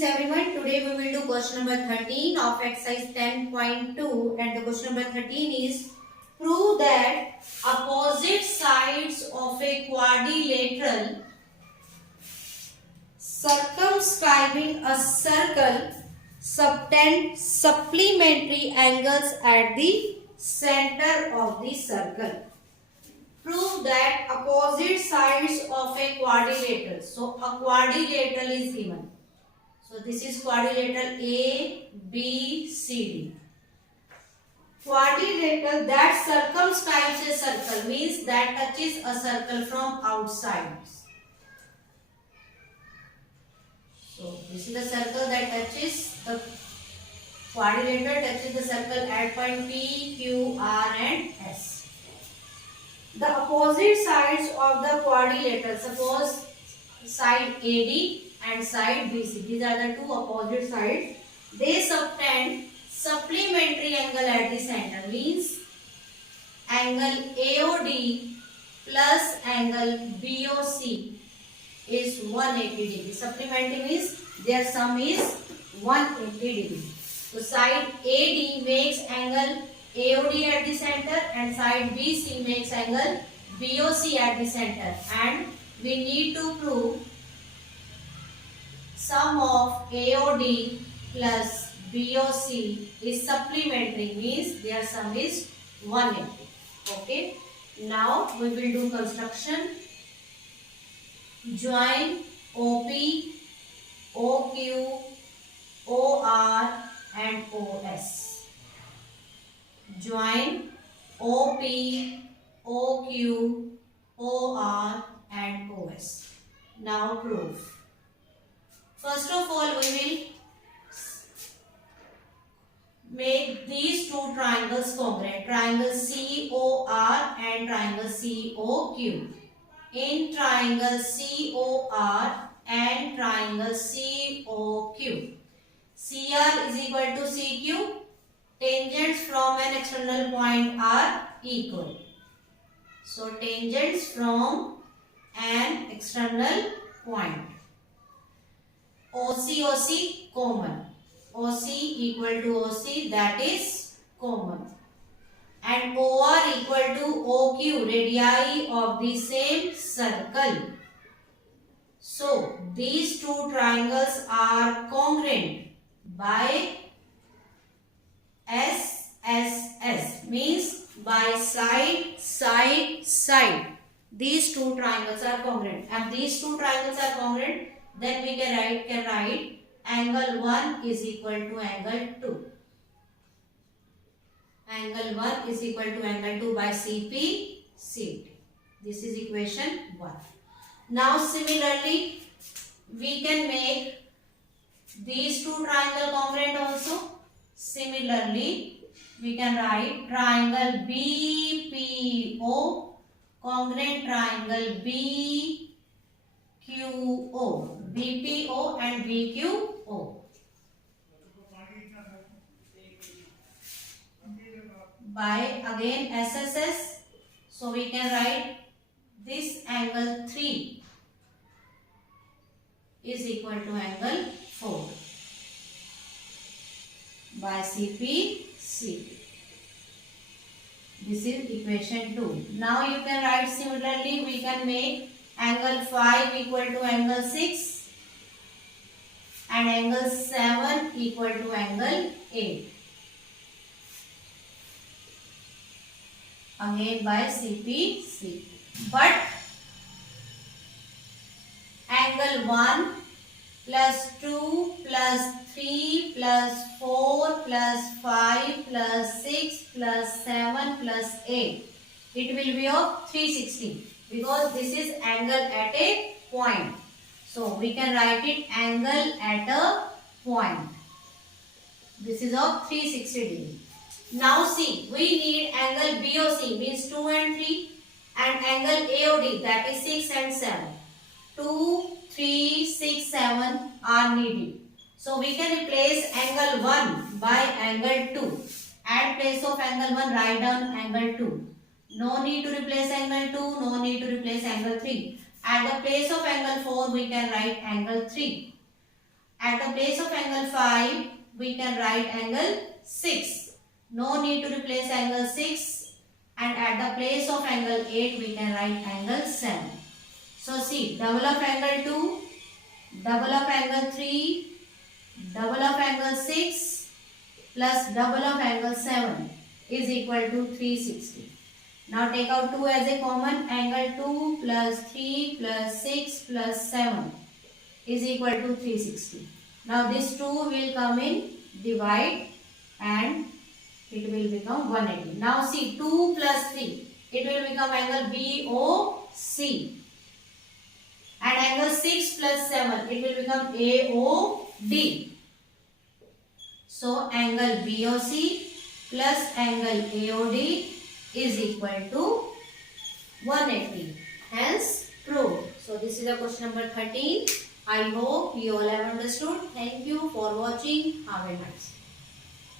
Greetings everyone. Today we will do question number 13 of exercise 10.2 and the question number 13 is prove that opposite sides of a quadrilateral circumscribing a circle subtend supplementary angles at the center of the circle. Prove that opposite sides of a quadrilateral. So a quadrilateral is given. So this is quadrilateral A, B, C, D. Quadrilateral that circumscribes a circle means that touches a circle from outside. So this is the circle that touches the quadrilateral touches the circle at point P, Q, R and S. The opposite sides of the quadrilateral, suppose side AD and side BC. These are the two opposite sides. They subtend supplementary angle at the center. Means angle AOD plus angle BOC is 180 degree. Supplementary means their sum is 180 degree. So side AD makes angle AOD at the center and side BC makes angle BOC at the center. And we need to prove sum of AOD plus BOC is supplementary, means their sum is 180. Okay. Now we will do construction. Join OP, OQ, OR and OS. Join OP, OQ, OR and OS. Now prove. First of all, we will make these two triangles congruent. Triangle COR and triangle COQ. In triangle COR and triangle COQ, CR is equal to CQ. Tangents from an external point are equal. So tangents from an external point. OC common. OC equal to OC, that is common. And OR equal to OQ, radii of the same circle. So these two triangles are congruent by SSS, means by side, side, side. These two triangles are congruent. And these two triangles are congruent, then we can write angle 1 is equal to angle 2. Angle 1 is equal to angle 2 by CP, CT. This is equation 1. Now similarly, we can make these two triangles congruent also. Similarly, we can write triangle BPO congruent triangle BQO. BPO and BQO. By again SSS, so we can write this angle 3 is equal to angle 4 by CP, CT. This is equation 2. Now you can write similarly, we can make angle 5 equal to angle 6 and angle 7 equal to angle 8. Again by CP, CT. But angle 1 plus 2 plus 3 plus 4 plus 5 plus 6 plus 7 plus 8. It will be of 360 because this is angle at a point. So we can write it angle at a point. This is of 360 degree. Now see, we need angle BOC means 2 and 3 and angle AOD that is 6 and 7. 2, 3, 6, 7 are needed. So we can replace angle 1 by angle 2. At place of angle 1 write down angle 2. No need to replace angle 2, no need to replace angle 3. At the place of angle 4 we can write angle 3. At the place of angle 5, we can write angle 6. No need to replace angle 6. And at the place of angle 8, we can write angle 7. So see, double of angle 2, double of angle 3, double of angle 6 plus double of angle 7 is equal to 360. Now take out 2 as a common. Angle 2 plus 3 plus 6 plus 7 is equal to 360. Now this 2 will come in divide and it will become 180. Now see, 2 plus 3, it will become angle BOC. And angle 6 plus 7, it will become AOD. So angle BOC plus angle AOD is equal to 180. Hence proved. So this is the question number 13. I hope you all have understood. Thank you for watching. Have a nice day.